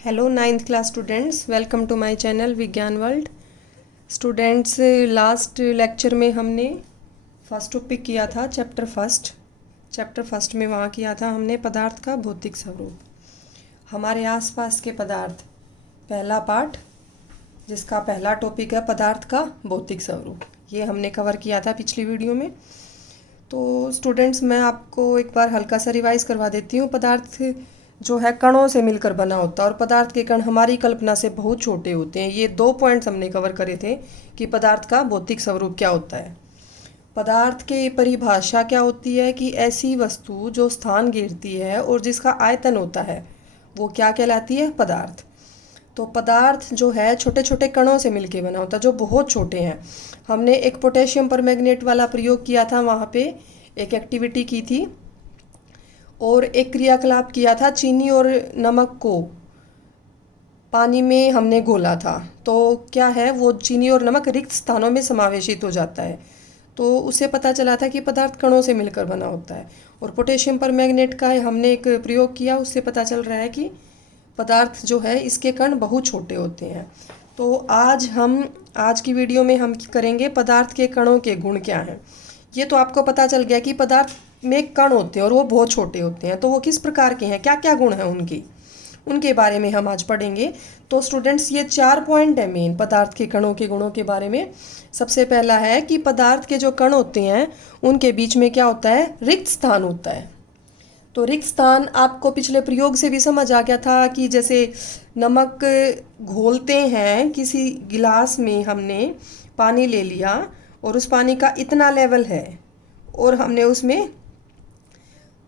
Hello ninth class students, welcome to my channel Vigyan world. Students, last lecture में हमने first topic किया था chapter first में वहाँ किया था हमने पदार्थ का भौतिक स्वरूप। हमारे आसपास के पदार्थ पहला पार्ट, जिसका पहला टॉपिक है पदार्थ का भौतिक स्वरूप, ये हमने कवर किया था पिछली वीडियो में। तो स्टूडेंट्स, मैं आपको एक बार हल्का सा रिवाइज करवा देती हूँ। पदार्थ जो है कणों से मिलकर बना होता है और पदार्थ के कण हमारी कल्पना से बहुत छोटे होते हैं। ये 2 पॉइंट्स हमने कवर करे थे कि पदार्थ का भौतिक स्वरूप क्या होता है। पदार्थ की परिभाषा क्या होती है कि ऐसी वस्तु जो स्थान घेरती है और जिसका आयतन होता है वो क्या कहलाती है? पदार्थ। तो पदार्थ जो है छोटे छोटे कणों से मिलके बना होता है जो बहुत छोटे हैं। हमने एक पोटेशियम परमैंगनेट वाला प्रयोग किया था, वहाँ पे एक एक्टिविटी की थी और एक क्रियाकलाप किया था। चीनी और नमक को पानी में हमने घोला था, तो क्या है, वो चीनी और नमक रिक्त स्थानों में समावेशित हो जाता है। तो उससे पता चला था कि पदार्थ कणों से मिलकर बना होता है। और पोटेशियम परमैंगनेट का हमने एक प्रयोग किया, उससे पता चल रहा है कि पदार्थ जो है इसके कण बहुत छोटे होते हैं। तो आज की वीडियो में हम करेंगे पदार्थ के कणों के गुण क्या हैं। ये तो आपको पता चल गया कि पदार्थ में कण होते हैं और वो बहुत छोटे होते हैं, तो वो किस प्रकार के हैं, क्या क्या गुण हैं उनके बारे में हम आज पढ़ेंगे। तो स्टूडेंट्स, ये 4 पॉइंट है मेन पदार्थ के कणों के गुणों के बारे में। सबसे पहला है कि पदार्थ के जो कण होते हैं उनके बीच में क्या होता है? रिक्त स्थान होता है। तो रिक्त स्थान आपको पिछले प्रयोग से भी समझ आ गया था कि जैसे नमक घोलते हैं, किसी गिलास में हमने पानी ले लिया और उस पानी का इतना लेवल है और हमने उसमें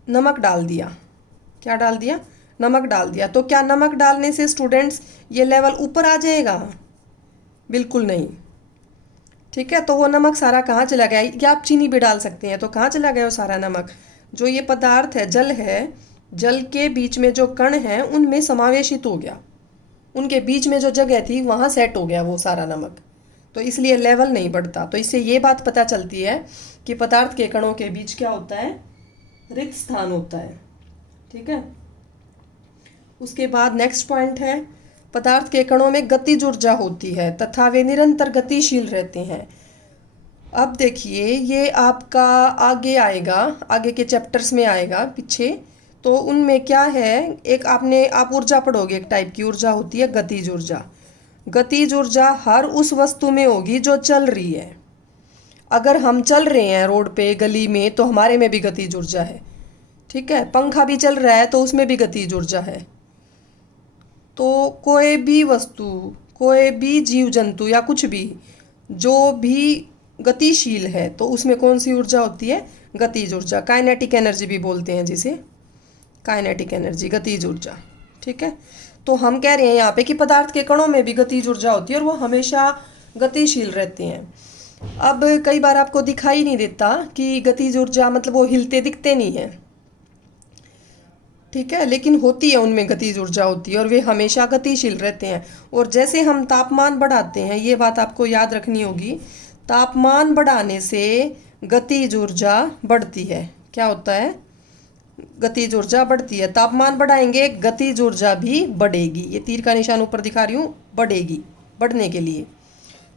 नमक डाल दिया। क्या डाल दिया? नमक डाल दिया। तो क्या नमक डालने से स्टूडेंट्स ये लेवल ऊपर आ जाएगा? बिल्कुल नहीं। ठीक है, तो वो नमक सारा कहाँ चला गया? या आप चीनी भी डाल सकते हैं। तो कहाँ चला गया वो सारा नमक? जो ये पदार्थ है, जल है, जल के बीच में जो कण हैं उनमें समावेशित हो गया। उनके बीच में जो जगह थी वहाँ सेट हो गया वो सारा नमक, तो इसलिए लेवल नहीं बढ़ता। तो इससे ये बात पता चलती है कि पदार्थ के कणों के बीच क्या होता है? रिक्त स्थान होता है। ठीक है, उसके बाद नेक्स्ट पॉइंट है पदार्थ के कणों में गतिज ऊर्जा होती है तथा वे निरंतर गतिशील रहते हैं। अब देखिए, ये आपका आगे आएगा, आगे के चैप्टर्स में आएगा पीछे। तो उनमें क्या है, एक आप ऊर्जा पढ़ोगे, एक टाइप की ऊर्जा होती है गतिज ऊर्जा। गतिज ऊर्जा हर उस वस्तु में होगी जो चल रही है। अगर हम चल रहे हैं रोड पे, गली में, तो हमारे में भी गतिज ऊर्जा है। ठीक है, पंखा भी चल रहा है तो उसमें भी गतिज ऊर्जा है। तो कोई भी वस्तु, कोई भी जीव जंतु या कुछ भी जो भी गतिशील है तो उसमें कौन सी ऊर्जा होती है? गतिज ऊर्जा। काइनेटिक एनर्जी भी बोलते हैं जिसे, काइनेटिक एनर्जी, गतिज ऊर्जा। ठीक है, तो हम कह रहे हैं यहाँ पे कि पदार्थ के कणों में भी गतिज ऊर्जा होती है और वो हमेशा गतिशील रहते हैं। अब कई बार आपको दिखाई नहीं देता कि गतिज ऊर्जा, मतलब वो हिलते दिखते नहीं है। ठीक है, लेकिन होती है, उनमें गतिज ऊर्जा होती है और वे हमेशा गतिशील रहते हैं। और जैसे हम तापमान बढ़ाते हैं, ये बात आपको याद रखनी होगी, तापमान बढ़ाने से गतिज ऊर्जा बढ़ती है। क्या होता है? गतिज ऊर्जा बढ़ती है। तापमान बढ़ाएंगे, गतिज ऊर्जा भी बढ़ेगी। ये तीर का निशान ऊपर दिखा रही हूँ, बढ़ेगी। बढ़ने के लिए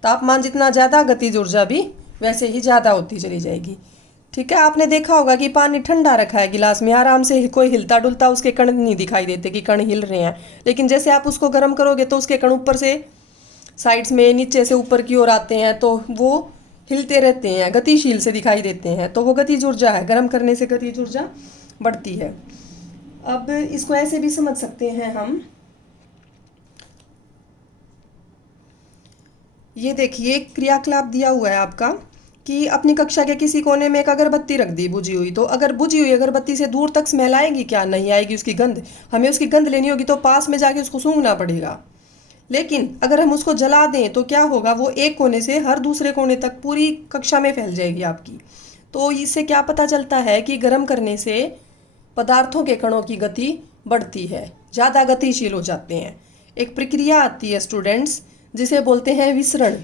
तापमान जितना ज़्यादा, गतिज ऊर्जा भी वैसे ही ज़्यादा होती चली जाएगी। ठीक है, आपने देखा होगा कि पानी ठंडा रखा है गिलास में, आराम से कोई हिलता डुलता उसके कण नहीं दिखाई देते कि कण हिल रहे हैं। लेकिन जैसे आप उसको गर्म करोगे तो उसके कण ऊपर से, साइड्स में, नीचे से ऊपर की ओर आते हैं, तो वो हिलते रहते हैं, गतिशील से दिखाई देते हैं। तो वो गतिज ऊर्जा है, गर्म करने से गतिज ऊर्जा बढ़ती है। अब इसको ऐसे भी समझ सकते हैं हम, ये देखिए क्रियाकलाप दिया हुआ है आपका कि अपनी कक्षा के किसी कोने में एक अगरबत्ती रख दी बुझी हुई। तो अगर बुझी हुई अगरबत्ती से दूर तक स्मेल आएगी क्या? नहीं आएगी। उसकी गंध, हमें उसकी गंध लेनी होगी तो पास में जाके उसको सूंघना पड़ेगा। लेकिन अगर हम उसको जला दें तो क्या होगा? वो एक कोने से हर दूसरे कोने तक पूरी कक्षा में फैल जाएगी आपकी। तो इससे क्या पता चलता है कि गर्म करने से पदार्थों के कणों की गति बढ़ती है, ज़्यादा गतिशील हो जाते हैं। एक प्रक्रिया आती है स्टूडेंट्स जिसे बोलते हैं विसरण।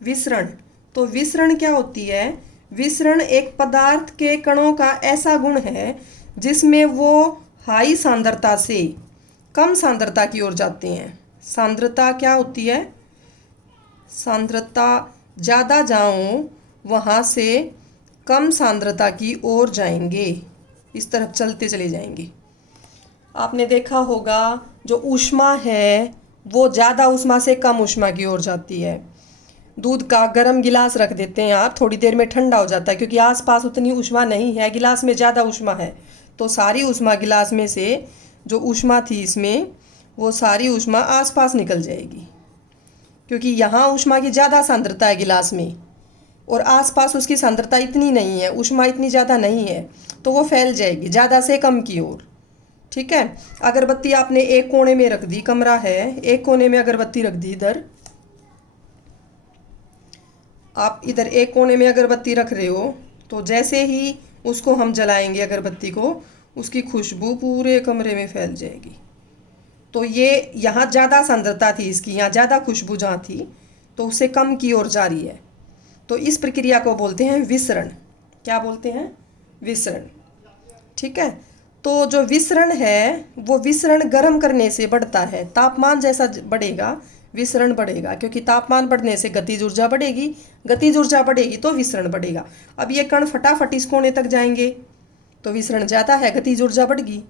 विसरण, तो विसरण क्या होती है? विसरण एक पदार्थ के कणों का ऐसा गुण है जिसमें वो हाई सांद्रता से कम सांद्रता की ओर जाते हैं। सांद्रता क्या होती है? सांद्रता ज़्यादा जाओ वहाँ से कम सांद्रता की ओर जाएंगे, इस तरफ चलते चले जाएंगे। आपने देखा होगा जो ऊष्मा है वो ज़्यादा ऊष्मा से कम ऊष्मा की ओर जाती है। दूध का गर्म गिलास रख देते हैं आप, थोड़ी देर में ठंडा हो जाता है क्योंकि आसपास उतनी ऊष्मा नहीं है, गिलास में ज़्यादा ऊष्मा है, तो सारी ऊष्मा गिलास में से जो ऊष्मा थी इसमें वो सारी ऊष्मा आसपास निकल जाएगी, क्योंकि यहाँ ऊष्मा की ज़्यादा सांद्रता है गिलास में और आसपास उसकी सांद्रता इतनी नहीं है, ऊष्मा इतनी ज़्यादा नहीं है, तो वो फैल जाएगी ज़्यादा से कम की ओर। ठीक है, अगरबत्ती आपने एक कोने में रख दी, कमरा है एक कोने में अगरबत्ती रख दी, इधर आप इधर एक कोने में अगरबत्ती रख रहे हो, तो जैसे ही उसको हम जलाएंगे अगरबत्ती को, उसकी खुशबू पूरे कमरे में फैल जाएगी। तो ये यहाँ ज़्यादा सांद्रता थी इसकी, यहाँ ज़्यादा खुशबू जहाँ थी तो उससे कम की ओर जा रही है, तो इस प्रक्रिया को बोलते हैं विसरण। क्या बोलते हैं? विसरण। ठीक है, तो जो विसरण है वो विसरण गर्म करने से बढ़ता है, तापमान जैसा बढ़ेगा विसरण बढ़ेगा, क्योंकि तापमान बढ़ने से गतिज ऊर्जा बढ़ेगी, गतिज ऊर्जा बढ़ेगी तो विसरण बढ़ेगा। अब ये कण फटाफट इस कोने तक जाएंगे तो विसरण ज़्यादा है, गतिज ऊर्जा बढ़ गई।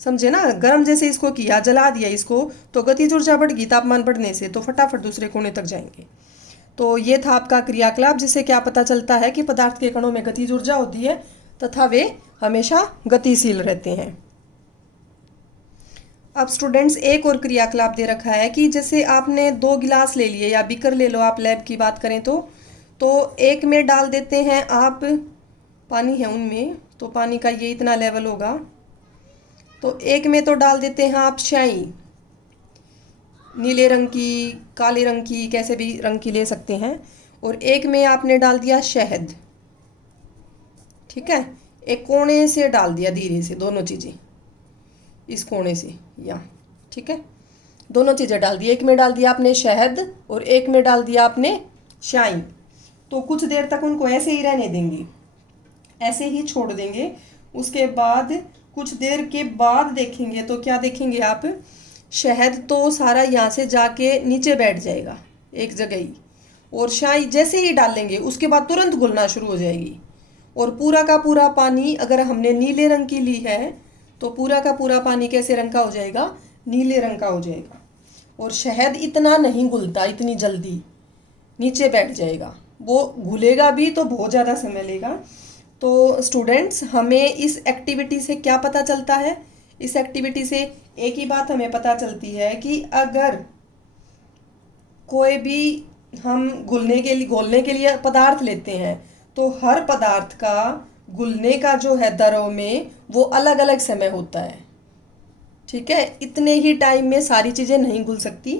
समझे ना? गर्म जैसे इसको किया, जला दिया इसको, तो गतिज ऊर्जा बढ़ गई तापमान बढ़ने से, तो फटाफट दूसरे कोने तक जाएंगे। तो ये था आपका क्रियाकलाप, जिससे क्या पता चलता है कि पदार्थ के कणों में गतिज ऊर्जा होती है तथा वे हमेशा गतिशील रहते हैं। अब स्टूडेंट्स एक और क्रियाकलाप दे रखा है कि जैसे आपने 2 गिलास ले लिए या बीकर ले लो, आप लैब की बात करें तो एक में डाल देते हैं आप, पानी है उनमें, तो पानी का ये इतना लेवल होगा, तो एक में तो डाल देते हैं आप स्याही, नीले रंग की, काले रंग की, कैसे भी रंग की ले सकते हैं, और एक में आपने डाल दिया शहद। ठीक है, एक कोने से डाल दिया धीरे से, दोनों चीज़ें इस कोने से यहाँ। ठीक है, दोनों चीज़ें डाल दी, एक में डाल दिया आपने शहद और एक में डाल दिया आपने स्याही। तो कुछ देर तक उनको ऐसे ही रहने देंगे, ऐसे ही छोड़ देंगे। उसके बाद कुछ देर के बाद देखेंगे तो क्या देखेंगे आप, शहद तो सारा यहाँ से जाके नीचे बैठ जाएगा एक जगह ही, और स्याही जैसे ही डालेंगे उसके बाद तुरंत घुलना शुरू हो जाएगी, और पूरा का पूरा पानी, अगर हमने नीले रंग की ली है तो पूरा का पूरा पानी कैसे रंग का हो जाएगा? नीले रंग का हो जाएगा। और शहद इतना नहीं घुलता, इतनी जल्दी नीचे बैठ जाएगा, वो घुलेगा भी तो बहुत ज़्यादा समय लेगा। तो स्टूडेंट्स, हमें इस एक्टिविटी से क्या पता चलता है? इस एक्टिविटी से एक ही बात हमें पता चलती है कि अगर कोई भी हम घोलने के लिए पदार्थ लेते हैं तो हर पदार्थ का घुलने का जो है द्रव में वो अलग अलग समय होता है। ठीक है, इतने ही टाइम में सारी चीज़ें नहीं घुल सकती,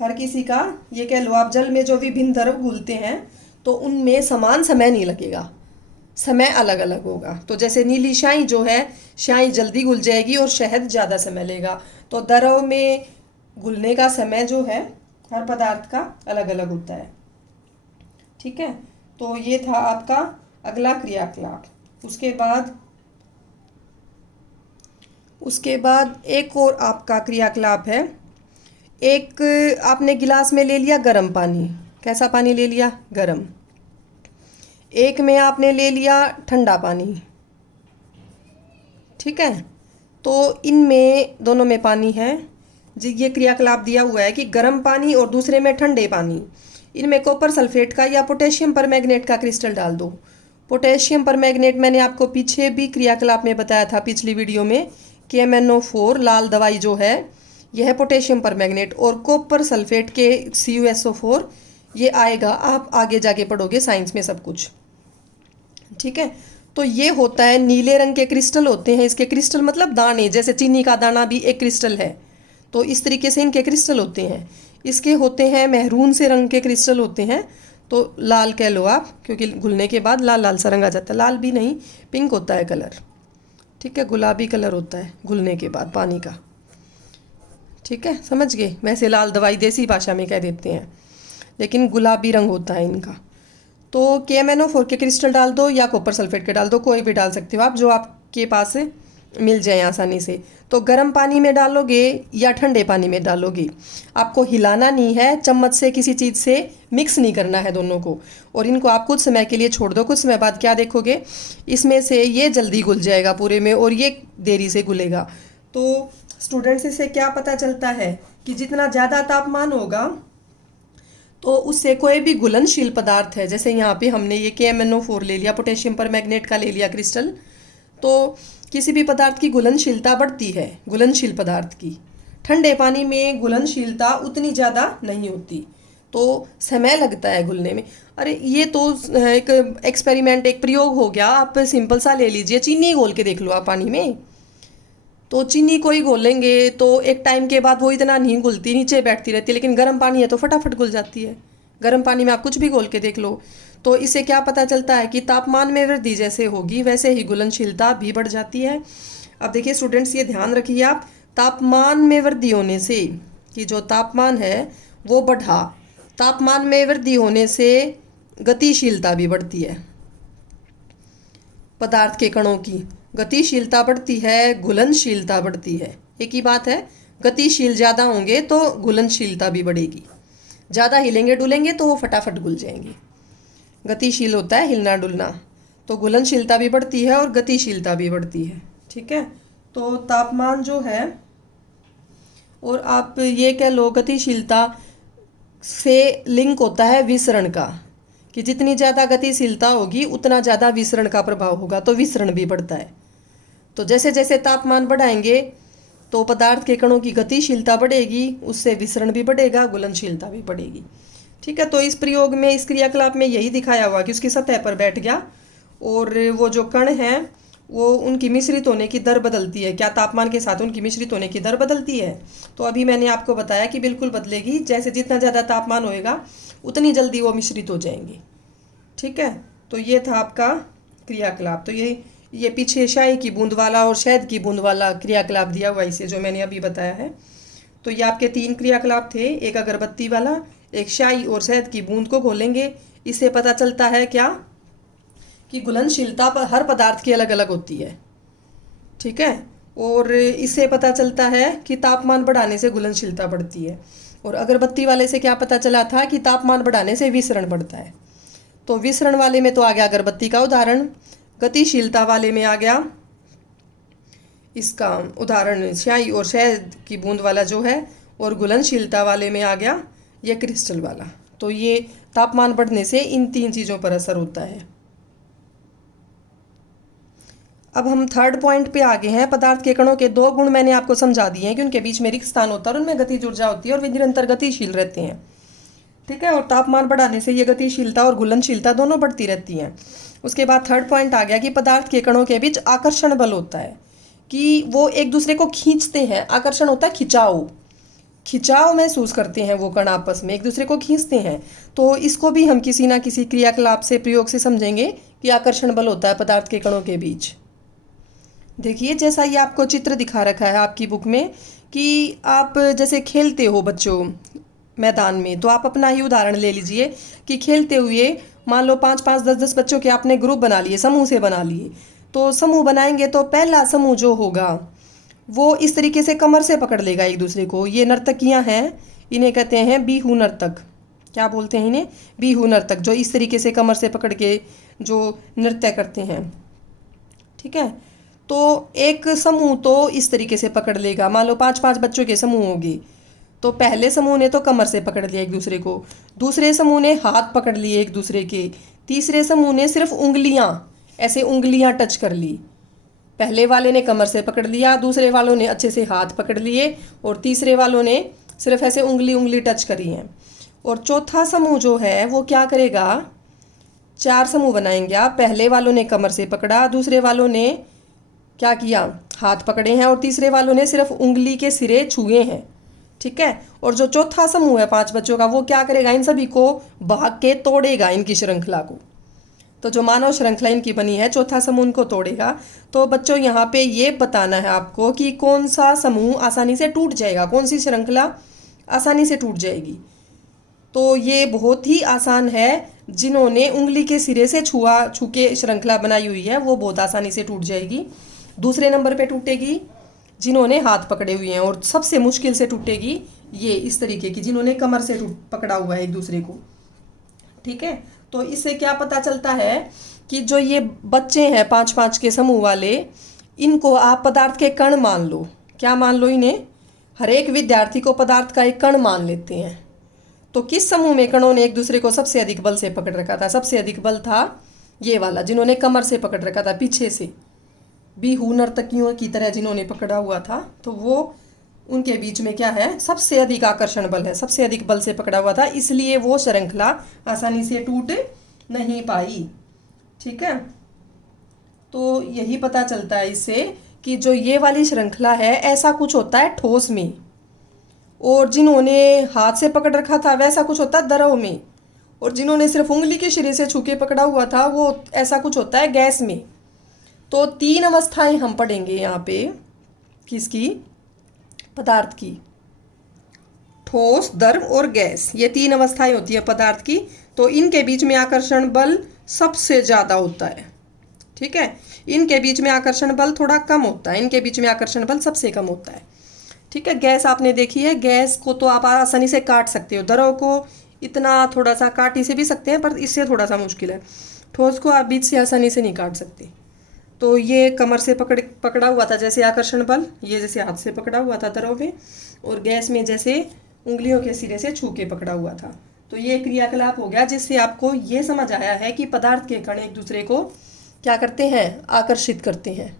हर किसी का, ये कह लो आप जल में जो विभिन्न द्रव घुलते हैं तो उनमें समान समय नहीं लगेगा, समय अलग अलग होगा। तो जैसे नीली स्याही जो है, स्याही जल्दी घुल जाएगी और शहद ज़्यादा समय लेगा, तो द्रव में घुलने का समय जो है हर पदार्थ का अलग अलग होता है। ठीक है, तो ये था आपका अगला क्रियाकलाप। उसके बाद एक और आपका क्रियाकलाप है। एक आपने गिलास में ले लिया गर्म पानी, कैसा पानी ले लिया? गर्म। एक में आपने ले लिया ठंडा पानी। ठीक है, तो इनमें दोनों में पानी है जी। ये क्रियाकलाप दिया हुआ है कि गर्म पानी और दूसरे में ठंडे पानी, इनमें कॉपर सल्फेट का या पोटेशियम परमैंगनेट का क्रिस्टल डाल दो। पोटेशियम परमैंगनेट मैंने आपको पीछे भी क्रियाकलाप में बताया था, पिछली वीडियो में, KMnO4 लाल दवाई जो है यह है पोटेशियम परमैंगनेट, और कॉपर सल्फेट के CuSO4 ये आएगा, आप आगे जाके पढ़ोगे साइंस में सब कुछ। ठीक है, तो ये होता है, नीले रंग के क्रिस्टल होते हैं इसके, क्रिस्टल मतलब दाने, जैसे चीनी का दाना भी एक क्रिस्टल है, तो इस तरीके से इनके क्रिस्टल होते हैं। इसके होते हैं महरून से रंग के क्रिस्टल होते हैं, तो लाल कह लो आप, क्योंकि घुलने के बाद लाल लाल सा रंग आ जाता है, लाल भी नहीं पिंक होता है कलर। ठीक है, गुलाबी कलर होता है घुलने के बाद पानी का। ठीक है, समझ गए? वैसे लाल दवाई देसी भाषा में कह देते हैं, लेकिन गुलाबी रंग होता है इनका। तो KMnO4 के क्रिस्टल डाल दो या कॉपर सल्फेट के डाल दो, कोई भी डाल सकते हो आप, जो आपके पास मिल जाए आसानी से। तो गर्म पानी में डालोगे या ठंडे पानी में डालोगे, आपको हिलाना नहीं है, चम्मच से किसी चीज़ से मिक्स नहीं करना है दोनों को। और इनको आप कुछ समय के लिए छोड़ दो। कुछ समय बाद क्या देखोगे, इसमें से ये जल्दी घुल जाएगा पूरे में और ये देरी से घुलेगा। तो स्टूडेंट्स, इससे क्या पता चलता है कि जितना ज़्यादा तापमान होगा तो उससे कोई भी घुलनशील पदार्थ है, जैसे यहाँ पे हमने ये KMnO4 ले लिया, पोटेशियम परमैंगनेट का ले लिया क्रिस्टल, तो किसी भी पदार्थ की घुलनशीलता बढ़ती है। घुलनशील पदार्थ की ठंडे पानी में घुलनशीलता उतनी ज़्यादा नहीं होती, तो समय लगता है घुलने में। अरे ये तो एक एक्सपेरिमेंट, एक प्रयोग हो गया। आप सिंपल सा ले लीजिए, चीनी घोल के देख लो आप पानी में। तो चीनी को ही घोलेंगे तो एक टाइम के बाद वो इतना नहीं घुलती, नीचे बैठती रहती है, लेकिन गर्म पानी है तो फटाफट घुल जाती है। गर्म पानी में आप कुछ भी घोल के देख लो। तो इससे क्या पता चलता है कि तापमान में वृद्धि जैसे होगी वैसे ही घुलनशीलता भी बढ़ जाती है। अब देखिए स्टूडेंट्स, ये ध्यान रखिए आप, तापमान में वृद्धि होने से, कि जो तापमान है वो बढ़ा, तापमान में वृद्धि होने से गतिशीलता भी बढ़ती है। पदार्थ के कणों की गतिशीलता बढ़ती है, घुलनशीलता बढ़ती है। एक ही बात है, गतिशील ज़्यादा होंगे तो घुलनशीलता भी बढ़ेगी, ज़्यादा हिलेंगे डुलेंगे तो वो फटाफट घुल जाएंगे। गतिशील होता है हिलना डुलना, तो घुलनशीलता भी बढ़ती है और गतिशीलता भी बढ़ती है। ठीक है, तो तापमान जो है, और आप ये कह लो गतिशीलता से लिंक होता है विसरण का, कि जितनी ज़्यादा गतिशीलता होगी उतना ज़्यादा विसरण का प्रभाव होगा, तो विसरण भी बढ़ता है। तो जैसे जैसे तापमान बढ़ाएंगे तो पदार्थ के कणों की गतिशीलता बढ़ेगी, उससे विसरण भी बढ़ेगा, घुलनशीलता भी बढ़ेगी। ठीक है, तो इस प्रयोग में, इस क्रियाकलाप में यही दिखाया हुआ कि उसकी सतह पर बैठ गया और वो जो कण हैं वो उनकी मिश्रित होने की दर बदलती है। क्या तापमान के साथ उनकी मिश्रित होने की दर बदलती है? तो अभी मैंने आपको बताया कि बिल्कुल बदलेगी, जैसे जितना ज़्यादा तापमान होएगा उतनी जल्दी वो मिश्रित हो जाएंगे। ठीक है, तो ये था आपका क्रियाकलाप। तो ये पीछे शाही की बूंद वाला और शहद की बूंद वाला क्रियाकलाप दिया हुआ इसे, जो मैंने अभी बताया है। तो ये आपके 3 क्रियाकलाप थे, एक अगरबत्ती वाला, एक शाही और शहद की बूंद को घोलेंगे। इससे पता चलता है क्या, कि घुलनशीलता पर हर पदार्थ की अलग अलग होती है। ठीक है, और इससे पता चलता है कि तापमान बढ़ाने से घुलनशीलता बढ़ती है। और अगरबत्ती वाले से क्या पता चला था कि तापमान बढ़ाने से विसरण बढ़ता है। तो विसरण वाले में तो आ गया अगरबत्ती का उदाहरण, गतिशीलता वाले में आ गया इसका उदाहरण स्याही और शहद की बूंद वाला जो है, और घुलनशीलता वाले में आ गया ये क्रिस्टल वाला। तो ये तापमान बढ़ने से इन 3 चीज़ों पर असर होता है। अब हम 3rd पॉइंट पे आ गए हैं। पदार्थ के कणों के 2 गुण मैंने आपको समझा दिए हैं कि उनके बीच में रिक्त स्थान होता है और उनमें गतिज ऊर्जा होती है और वे निरंतर गतिशील रहते हैं। ठीक है, और तापमान बढ़ाने से ये गतिशीलता और घुलनशीलता दोनों बढ़ती रहती हैं। उसके बाद 3rd पॉइंट आ गया कि पदार्थ के कणों के बीच आकर्षण बल होता है, कि वो एक दूसरे को खींचते हैं। आकर्षण होता है खिंचाव, खिंचाव महसूस करते हैं वो कण, आपस में एक दूसरे को खींचते हैं। तो इसको भी हम किसी ना किसी क्रियाकलाप से, प्रयोग से समझेंगे कि आकर्षण बल होता है पदार्थ के कणों के बीच। देखिए, जैसा ये आपको चित्र दिखा रखा है आपकी बुक में, कि आप जैसे खेलते हो बच्चों मैदान में, तो आप अपना ही उदाहरण ले लीजिए कि खेलते हुए मान लो 5-5, 10-10 बच्चों के आपने ग्रुप बना लिए, समूह से बना लिए। तो समूह बनाएंगे तो पहला समूह जो होगा वो इस तरीके से कमर से पकड़ लेगा एक दूसरे को। ये नर्तकियां हैं, इन्हें कहते हैं बीहू नर्तक। क्या बोलते हैं इन्हें? बीहू नर्तक, जो इस तरीके से कमर से पकड़ के जो नृत्य करते हैं। ठीक है, तो एक समूह तो इस तरीके से पकड़ लेगा, मान लो 5-5 बच्चों के समूह होंगे। तो पहले समूह ने तो कमर से पकड़ लिया एक दूसरे को, दूसरे समूह ने हाथ पकड़ लिए एक दूसरे के, तीसरे समूह ने सिर्फ उंगलियां, ऐसे उंगलियां टच कर ली। पहले वाले ने कमर से पकड़ लिया, दूसरे वालों ने अच्छे से हाथ पकड़ लिए, और तीसरे वालों ने सिर्फ ऐसे उंगली टच करी हैं। और चौथा समूह जो है वो क्या करेगा, 4 समूह बनाएंगे आप। पहले वालों ने कमर से पकड़ा, दूसरे वालों ने क्या किया, हाथ पकड़े हैं, और तीसरे वालों ने सिर्फ उंगली के सिरे छुए हैं। ठीक है, और जो चौथा समूह है 5 बच्चों का, वो क्या करेगा, इन सभी को भाग के तोड़ेगा, इनकी श्रृंखला को। तो जो मानव श्रृंखला इनकी बनी है, चौथा समूह इनको तोड़ेगा। तो बच्चों यहाँ पे ये बताना है आपको कि कौन सा समूह आसानी से टूट जाएगा, कौन सी श्रृंखला आसानी से टूट जाएगी। तो ये बहुत ही आसान है, जिन्होंने उंगली के सिरे से छू के श्रृंखला बनाई हुई है वो बहुत आसानी से टूट जाएगी। दूसरे नंबर पे टूटेगी जिन्होंने हाथ पकड़े हुए हैं, और सबसे मुश्किल से टूटेगी ये इस तरीके की जिन्होंने कमर से पकड़ा हुआ है एक दूसरे को। ठीक है, तो इससे क्या पता चलता है कि जो ये बच्चे हैं 5-5 के समूह वाले, इनको आप पदार्थ के कण मान लो। क्या मान लो? इन्हें, हर एक विद्यार्थी को पदार्थ का एक कण मान लेते हैं। तो किस समूह में कणों ने एक दूसरे को सबसे अधिक बल से पकड़ रखा था? सबसे अधिक बल था ये वाला जिन्होंने कमर से पकड़ रखा था, पीछे से बिहू नर्तकियों की तरह जिन्होंने पकड़ा हुआ था। तो वो उनके बीच में क्या है? सबसे अधिक आकर्षण बल है, सबसे अधिक बल से पकड़ा हुआ था, इसलिए वो श्रृंखला आसानी से टूट नहीं पाई। ठीक है, तो यही पता चलता है इससे कि जो ये वाली श्रृंखला है, ऐसा कुछ होता है ठोस में, और जिन्होंने हाथ से पकड़ रखा था वैसा कुछ होता है द्रव में, और जिन्होंने सिर्फ उंगली के सिरे से छू के पकड़ा हुआ था वो ऐसा कुछ होता है गैस में। तो 3 अवस्थाएं हम पढ़ेंगे यहाँ पे, किसकी? पदार्थ की। ठोस, द्रव और गैस, ये 3 अवस्थाएं होती है पदार्थ की। तो इनके बीच में आकर्षण बल सबसे ज़्यादा होता है। ठीक है, इनके बीच में आकर्षण बल थोड़ा कम होता है, इनके बीच में आकर्षण बल सबसे कम होता है। ठीक है, गैस आपने देखी है, गैस को तो आप आसानी से काट सकते हो, द्रव को इतना थोड़ा सा काट इसे भी सकते हैं पर इससे थोड़ा सा मुश्किल है। ठोस को आप बीच से आसानी से नहीं काट सकते। तो ये कमर से पकड़ा हुआ था जैसे आकर्षण बल, ये जैसे हाथ से पकड़ा हुआ था द्रव में, और गैस में जैसे उंगलियों के सिरे से छू के पकड़ा हुआ था। तो ये क्रियाकलाप हो गया जिससे आपको ये समझ आया है कि पदार्थ के कण एक दूसरे को क्या करते हैं? आकर्षित करते हैं।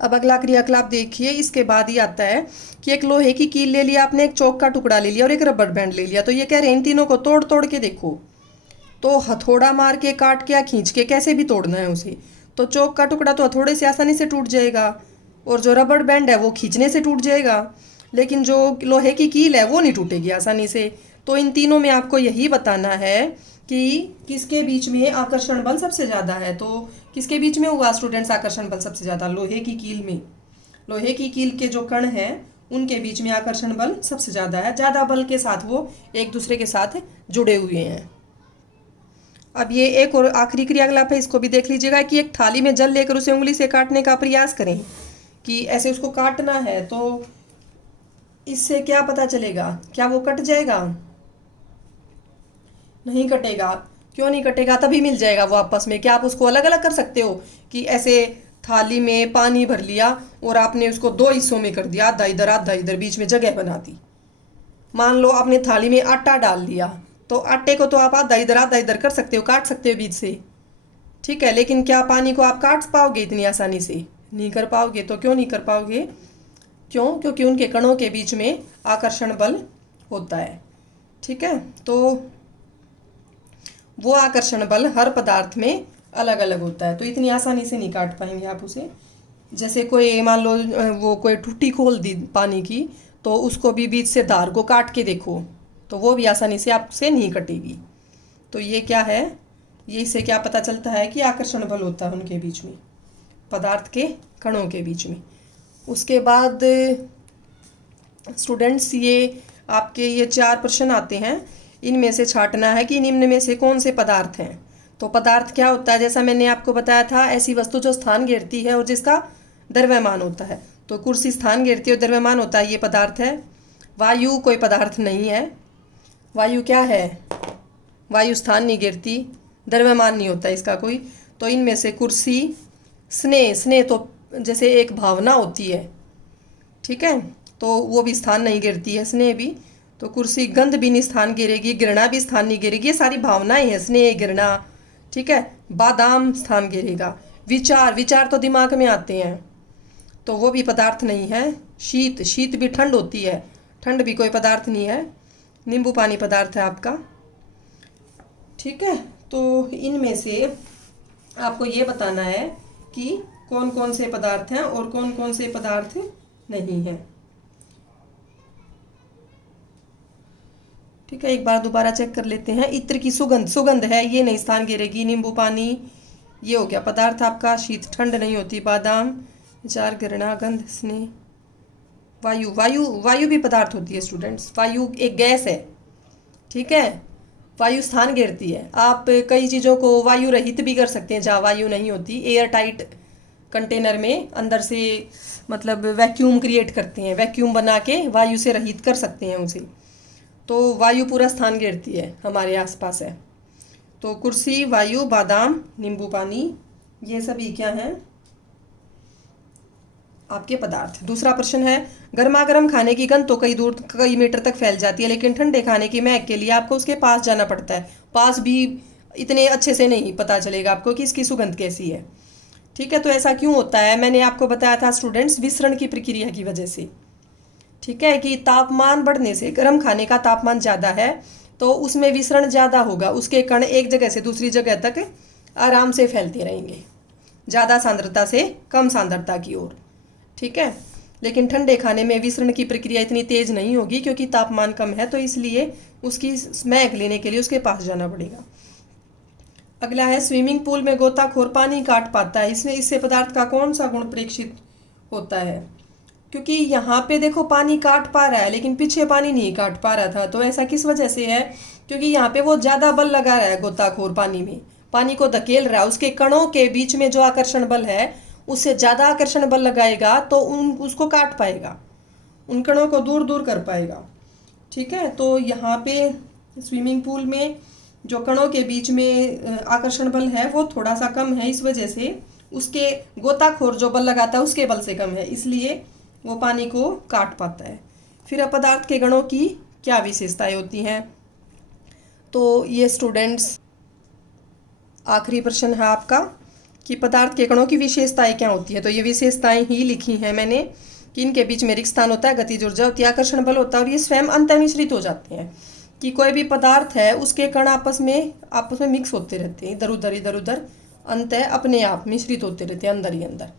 अब अगला क्रियाकलाप देखिए, इसके बाद ही आता है कि एक लोहे की कील ले लिया आपने, एक चौक का टुकड़ा ले लिया और एक रबर बैंड ले लिया। तो ये कह रहे हैं इन तीनों को तोड़ तोड़ के देखो। तो हथौड़ा मार के, काट के या खींच के कैसे भी तोड़ना है उसे। तो चौक का टुकड़ा तो हथौड़े से आसानी से टूट जाएगा, और जो रबर बैंड है वो खींचने से टूट जाएगा, लेकिन जो लोहे की कील है वो नहीं टूटेगी आसानी से। तो इन तीनों में आपको यही बताना है कि किसके बीच में आकर्षण बल सबसे ज़्यादा है। तो किसके बीच में हुआ स्टूडेंट्स आकर्षण बल सबसे ज़्यादा? लोहे की कील में। लोहे की कील के जो कण हैं उनके बीच में आकर्षण बल सबसे ज़्यादा है, ज़्यादा बल के साथ वो एक दूसरे के साथ जुड़े हुए हैं। अब ये एक और आखिरी क्रियाकलाप है, इसको भी देख लीजिएगा कि एक थाली में जल लेकर उसे उंगली से काटने का प्रयास करें, कि ऐसे उसको काटना है। तो इससे क्या पता चलेगा? क्या वो कट जाएगा? नहीं कटेगा। क्यों नहीं कटेगा? तभी मिल जाएगा वो आपस में। क्या आप उसको अलग अलग कर सकते हो कि ऐसे थाली में पानी भर लिया और आपने उसको 2 हिस्सों में कर दिया, आधा इधर, बीच में जगह बना दी। मान लो आपने थाली में आटा डाल लिया, तो आटे को तो आप आधा इधर कर सकते हो, काट सकते हो बीच से। ठीक है, लेकिन क्या पानी को आप काट पाओगे इतनी आसानी से? नहीं कर पाओगे। तो क्यों नहीं कर पाओगे? क्यों? क्योंकि उनके कणों के बीच में आकर्षण बल होता है। ठीक है, तो वो आकर्षण बल हर पदार्थ में अलग अलग होता है, तो इतनी आसानी से नहीं काट पाएंगे आप उसे। जैसे कोई मान लो वो कोई टूटी खोल दी पानी की, तो उसको भी बीच से धार को काट के देखो, तो वो भी आसानी से आपसे नहीं कटेगी। तो ये क्या है? ये इससे क्या पता चलता है कि आकर्षण बल होता है उनके बीच में, पदार्थ के कणों के बीच में। उसके बाद स्टूडेंट्स ये आपके ये 4 प्रश्न आते हैं, इनमें से छांटना है कि निम्न में से कौन से पदार्थ हैं। तो पदार्थ क्या होता है? जैसा मैंने आपको बताया था, ऐसी वस्तु जो स्थान घेरती है और जिसका द्रव्यमान होता है। तो कुर्सी स्थान घेरती है और द्रव्यमान होता है, ये पदार्थ है। वायु कोई पदार्थ नहीं है। वायु क्या है? वायु स्थान नहीं घेरती, द्रव्यमान नहीं होता इसका कोई। तो इनमें से कुर्सी, स्नेह तो जैसे एक भावना होती है, ठीक है, तो वो भी स्थान नहीं घेरती है, स्नेह भी। तो कुर्सी, गंध भी नहीं स्थान घेरेगी, घृणा भी स्थान नहीं घेरेगी, ये सारी भावनाएं हैं, स्नेह, घृणा। ठीक है, बादाम स्थान घेरेगा। विचार तो दिमाग में आते हैं, तो वो भी पदार्थ नहीं है। शीत भी ठंड होती है, ठंड भी कोई पदार्थ नहीं है। नींबू पानी पदार्थ है आपका। ठीक है, तो इनमें से आपको ये बताना है कि कौन कौन से पदार्थ हैं और कौन कौन से पदार्थ नहीं हैं। ठीक है, एक बार दोबारा चेक कर लेते हैं। इत्र की सुगंध है, ये नहीं स्थान घेरेगी। नींबू पानी, ये हो गया पदार्थ आपका। शीत ठंड नहीं होती। बादाम, विचार, घृणा, गंध, स्नेह। वायु भी पदार्थ होती है स्टूडेंट्स। वायु एक गैस है, ठीक है, वायु स्थान घेरती है। आप कई चीज़ों को वायु रहित भी कर सकते हैं जहाँ वायु नहीं होती। एयर टाइट कंटेनर में अंदर से मतलब वैक्यूम क्रिएट करते हैं, वैक्यूम बना के वायु से रहित कर सकते हैं उसे। तो वायु पूरा स्थान घेरती है, हमारे आसपास है। तो कुर्सी, वायु, बादाम, नींबू पानी, ये सभी क्या हैं? आपके पदार्थ। दूसरा प्रश्न है, गर्मा गर्म खाने की गंध तो कई मीटर तक फैल जाती है, लेकिन ठंडे खाने की महक के लिए आपको उसके पास जाना पड़ता है। पास भी इतने अच्छे से नहीं पता चलेगा आपको कि इसकी सुगंध कैसी है। ठीक है, तो ऐसा क्यों होता है? मैंने आपको बताया था स्टूडेंट्स, विसरण की प्रक्रिया की वजह से। ठीक है, कि तापमान बढ़ने से, गर्म खाने का तापमान ज़्यादा है तो उसमें विसरण ज़्यादा होगा, उसके कण एक जगह से दूसरी जगह तक आराम से फैलते रहेंगे, ज़्यादा सांद्रता से कम सांद्रता की ओर। ठीक है, लेकिन ठंडे खाने में विसरण की प्रक्रिया इतनी तेज नहीं होगी क्योंकि तापमान कम है, तो इसलिए उसकी महक लेने के लिए उसके पास जाना पड़ेगा। अगला है, स्विमिंग पूल में गोताखोर पानी काट पाता है, इसमें इससे पदार्थ का कौन सा गुण प्रेक्षित होता है? क्योंकि यहाँ पे देखो पानी काट पा रहा है लेकिन पीछे पानी नहीं काट पा रहा था, तो ऐसा किस वजह से है? क्योंकि यहाँ पे वो ज़्यादा बल लगा रहा है, गोताखोर पानी में पानी को धकेल रहा है, उसके कणों के बीच में जो आकर्षण बल है उससे ज़्यादा आकर्षण बल लगाएगा तो उसको काट पाएगा, उन कणों को दूर दूर कर पाएगा। ठीक है, तो यहाँ पे स्विमिंग पूल में जो कणों के बीच में आकर्षण बल है वो थोड़ा सा कम है, इस वजह से उसके गोताखोर जो बल लगाता है उसके बल से कम है, इसलिए वो पानी को काट पाता है। फिर अपदार्थ के गणों की क्या विशेषताएं होती हैं? तो ये स्टूडेंट्स आखिरी प्रश्न है आपका कि पदार्थ के कणों की विशेषताएं क्या होती है। तो ये विशेषताएं ही लिखी हैं मैंने कि इनके बीच में रिक्त स्थान होता है, गतिज ऊर्जा होती है, आकर्षण बल होता है और ये स्वयं अंतर्मिश्रित हो जाते हैं। कि कोई भी पदार्थ है उसके कण आपस में मिक्स होते रहते हैं, इधर उधर अंत अपने आप मिश्रित होते रहते हैं अंदर ही अंदर।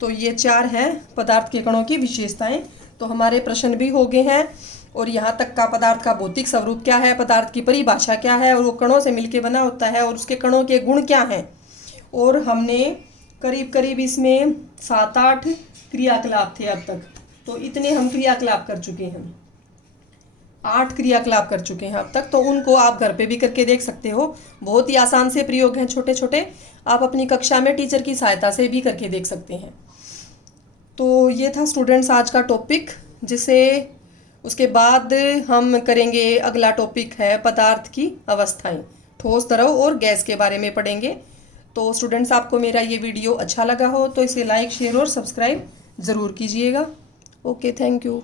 तो ये 4 हैं पदार्थ के कणों की विशेषताएं। तो हमारे प्रश्न भी हो गए हैं और यहाँ तक का पदार्थ का भौतिक स्वरूप क्या है, पदार्थ की परिभाषा क्या है और वो कणों से मिलकर बना होता है और उसके कणों के गुण क्या हैं। और हमने करीब करीब इसमें 7-8 क्रियाकलाप थे अब तक, तो इतने हम क्रियाकलाप कर चुके हैं, 8 क्रियाकलाप कर चुके हैं अब तक। तो उनको आप घर पे भी करके देख सकते हो, बहुत ही आसान से प्रयोग हैं छोटे छोटे, आप अपनी कक्षा में टीचर की सहायता से भी करके देख सकते हैं। तो ये था स्टूडेंट्स आज का टॉपिक, जिसे उसके बाद हम करेंगे अगला टॉपिक है पदार्थ की अवस्थाएं, ठोस, द्रव और गैस के बारे में पढ़ेंगे। तो स्टूडेंट्स आपको मेरा ये वीडियो अच्छा लगा हो तो इसे लाइक, शेयर और सब्सक्राइब ज़रूर कीजिएगा। Okay, thank you.